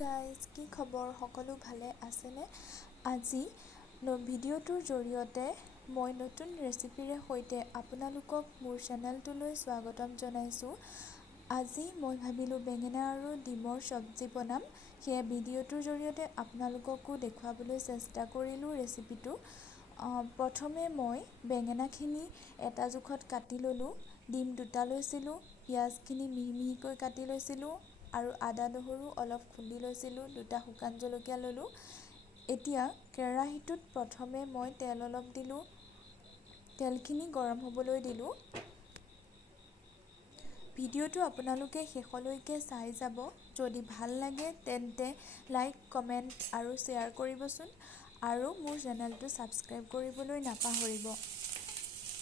Guys, কি খবৰ? সকলো ভালে আছেনে? আজি ভিডিঅ'টোৰ জৰিয়তে মই নতুন ৰেচিপিৰে সৈতে আপোনালোকক মোৰ চেনেলটোলৈ স্বাগতম জনাইছোঁ। আজি মই ভাবিলোঁ বেঙেনা আৰু ডিমৰ চব্জি বনাম। সেয়ে ভিডিঅ'টোৰ জৰিয়তে আপোনালোককো দেখুৱাবলৈ চেষ্টা কৰিলোঁ ৰেচিপিটো। প্ৰথমে মই বেঙেনাখিনি এটা জোখত কাটি ল'লোঁ, ডিম দুটা লৈছিলোঁ, পিঁয়াজখিনি মিহি মিহিকৈ কাটি লৈছিলোঁ আৰু আদা নহৰু অলপ খুন্দি লৈছিলোঁ, দুটা শুকান জলকীয়া ল'লোঁ। এতিয়া কেৰাহীটোত প্ৰথমে মই তেল অলপ দিলোঁ, তেলখিনি গৰম হ'বলৈ দিলোঁ। ভিডিঅ'টো আপোনালোকে শেষলৈকে চাই যাব। যদি ভাল লাগে তেন্তে লাইক, কমেণ্ট আৰু শ্বেয়াৰ কৰিবচোন আৰু মোৰ চেনেলটো ছাবস্ক্ৰাইব কৰিবলৈ নাপাহৰিব।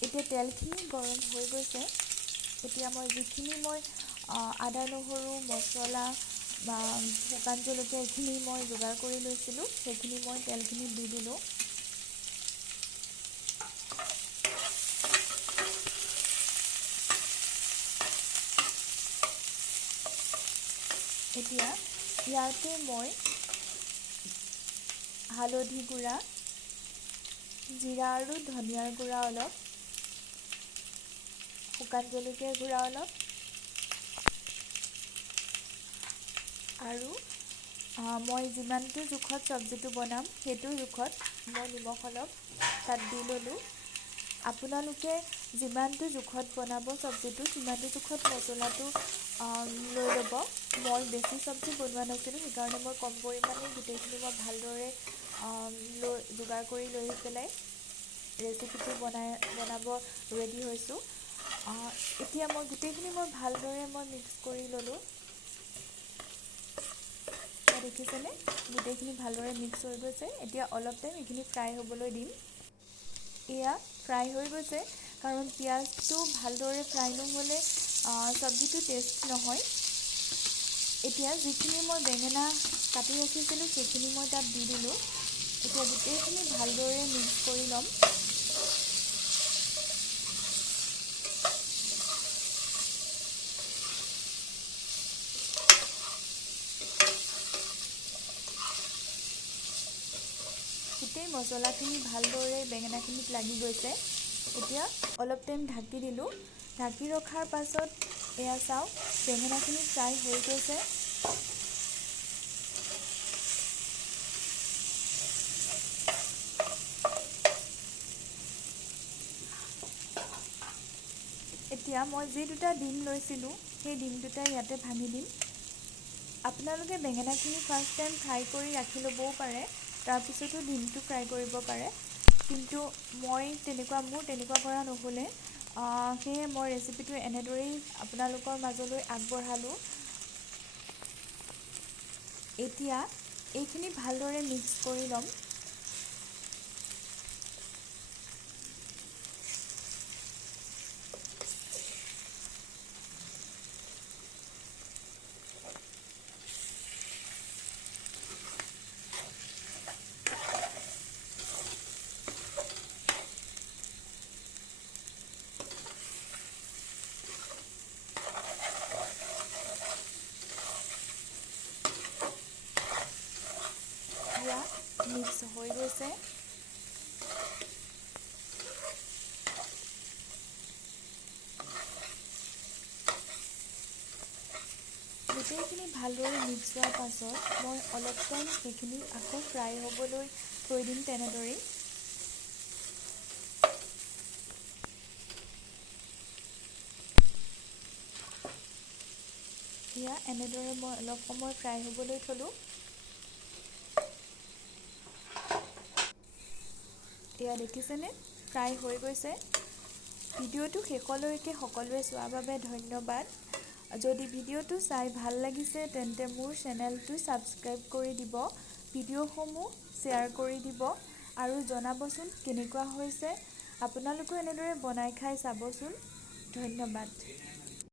এতিয়া তেলখিনি গৰম হৈ গৈছে। এতিয়া যিখিনি মই আদা নহৰু মছলা বা শুকান জলকীয়া এইখিনি মই যোগাৰ কৰি লৈছিলোঁ, সেইখিনি মই তেলখিনি দি দিলোঁ। এতিয়া ইয়াতে মই হালধি গুড়া, জিৰা আৰু ধনিয়াৰ গুড়া অলপ, শুকান জলকীয়াৰ গুড়া অলপ আৰু মই যিমানটো জোখত চব্জিটো বনাম সেইটো জোখত মই নিমখ অলপ তাত দি ল'লোঁ। আপোনালোকে যিমানটো জোখত বনাব চব্জিটো সিমানটো জোখত মছলাটো লৈ ল'ব। মই বেছি চব্জি বনোৱা নাছিলোঁ, সেইকাৰণে মই কম পৰিমাণে গোটেইখিনি মই ভালদৰে যোগাৰ কৰি লৈ পেলাই ৰেচিপিটো বনাব ৰেডি হৈছোঁ। এতিয়া গোটেইখিনি ভালদৰে মিক্স কৰি ল'লোঁ। দেখিছেনে? গোটেইখিনি ভালদৰে মিক্স হৈ গৈছে। এতিয়া অলপ টাইম এইখিনি ফ্ৰাই হ'বলৈ দিম। এয়া ফ্ৰাই হৈ গৈছে, কাৰণ পিঁয়াজটো ভালদৰে ফ্ৰাই নহ'লে চব্জিটো টেষ্ট নহয়। এতিয়া যিখিনি মই বেঙেনা কাটি ৰাখিছিলোঁ সেইখিনি মই তাত দি দিলোঁ। এতিয়া গোটেইখিনি ভালদৰে মিক্স কৰি ল'ম। গোটেই মছলাখিনি ভালদৰে বেঙেনাখিনিত লাগি গৈছে। এতিয়া অলপ টাইম ঢাকি দিলোঁ। ঢাকি ৰখাৰ পাছত এয়া চাওক, বেঙেনাখিনি ফ্ৰাই হৈ গৈছে। এতিয়া মই যি দুটা ডিম লৈছিলোঁ সেই ডিম দুটা ইয়াতে ভাঙি দিম। আপোনালোকে বেঙেনাখিনি ফাৰ্ষ্ট টাইম ফ্ৰাই কৰি ৰাখি ল'বও পাৰে, তাৰপিছতো ডিমটো ফ্ৰাই কৰিব পাৰে। কিন্তু মোৰ তেনেকুৱা কৰা নহ'লে, সেয়ে মই ৰেচিপিটো এনেদৰেই আপোনালোকৰ মাজলৈ আগবঢ়ালোঁ। এতিয়া এইখিনি ভালদৰে মিক্স কৰি ল'ম। মিক্স হৈ গৈছে। গোটেইখিনি ভালদৰে মিক্স হোৱাৰ পাছত মই অলপ টাইম সেইখিনি আকৌ ফ্ৰাই হ'বলৈ থৈ দিম তেনেদৰেই। এয়া এনেদৰে মই অলপ সময় ফ্ৰাই হ'বলৈ থ'লোঁ। এয়া দেখিছেনে? ফ্ৰাই হৈ গৈছে। ভিডিঅ'টো শেষলৈকে সকলোৱে চোৱাৰ বাবে ধন্যবাদ। যদি ভিডিঅ'টো চাই ভাল লাগিছে তেন্তে মোৰ চেনেলটো ছাবস্ক্ৰাইব কৰি দিব, ভিডিঅ'সমূহ শ্বেয়াৰ কৰি দিব আৰু জনাবচোন কেনেকুৱা হৈছে। আপোনালোকেও এনেদৰে বনাই খাই চাবচোন। ধন্যবাদ।